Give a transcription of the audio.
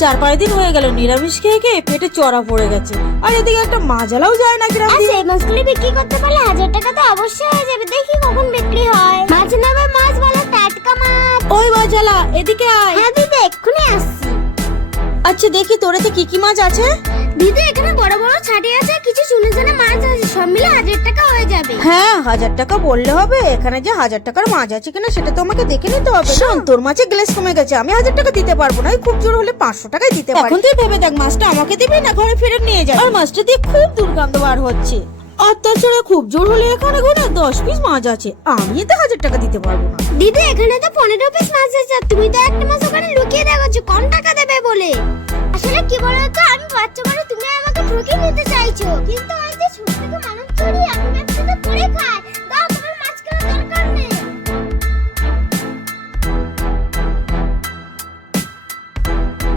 4-5 দিন হয়ে গেল নিরামিষ খেয়ে খেয়ে পেটে চড়া পড়ে গেছে, আর এদিকে একটা মাজালাও যায় না গ্রাম দিয়ে। সেই মাছগুলি বিক্রি করতে পারলে 1000 টাকা তো অবশ্যই হয়ে যাবে। দেখি কখন বিক্রি হয়। মাছ নেবে, মাছ বলো, টাটকা মাছ। ওই মাজালা, এদিকে আয়। হ্যাঁ দিদি, এক্ষুনি আসছি। আচ্ছা দেখি তোর এতে কি কি মাছ আছে। দিদি এখানে বড় বড় ছাটি আছে, কিছু চুনে চুনে মাছ আছে, সব মিলে 1000 টাকা হয়ে যাবে। হ্যাঁ 1000 টাকা বললে হবে? এখানে যে 1000 টাকার মাছ আছে কিনা সেটা তো আমাকে দেখে নিতে হবে। শোন, তোর মাছের গ্লেস কমে গেছে, আমি 1000 টাকা দিতে পারবো না, খুব জোর হলে 500 টাকাই দিতে পারি। এখন তুই ভেবে দেখ, মাছটা আমাকে দিবি না ঘরে ফেরত নিয়ে যাবি? আর মাছটা দিয়ে খুব দুর্গন্ধ বার হচ্ছে। আর তাছাড়া খুব জোর হলে এখানে গোনা 10 পিস মাছ আছে, আমি এতে 1000 টাকা দিতে পারবো না। দিদি এখানে তো 15 পিস মাছ আছে, তুমি তো একটা মাছ ওখানে লুকিয়ে দেখাচ্ছ কম টাকা দেবে বলে। আসলে কি বলতো, আমি বাচ্চা বলে তুমি আমাকে ঠকিয়ে নিতে চাইছো, কিন্তু ওই যে ছোট থেকে মানুষ চুরি আমি ব্যবসাটা করে খাই,